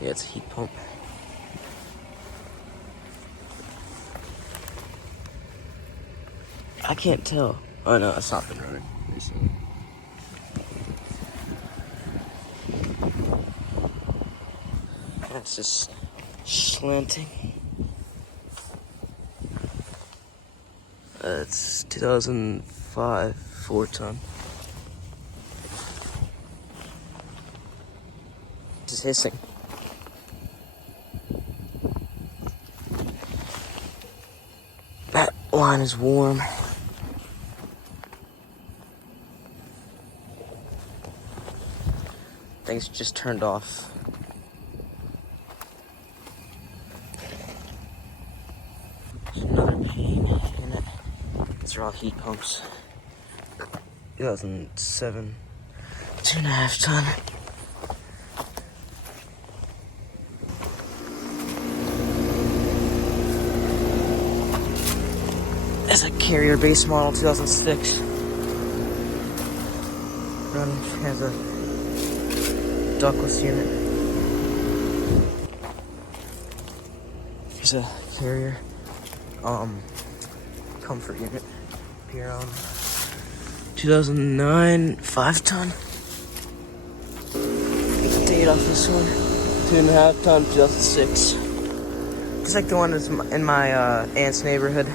Yeah, it's a heat pump. I can't tell. Oh no, it's not been running recently. That's just slanting. It's 2005 4-ton. Just hissing. That line is warm. Things just turned off. There's another Payne in it. These are all heat pumps. 2007, 2.5 ton. It's a Carrier base model, 2006. Has a ductless unit. Here's a Carrier comfort unit. Here on 2009 5-ton. Get the date off this one. 2.5 ton, 2006. Just like the one that's in my aunt's neighborhood.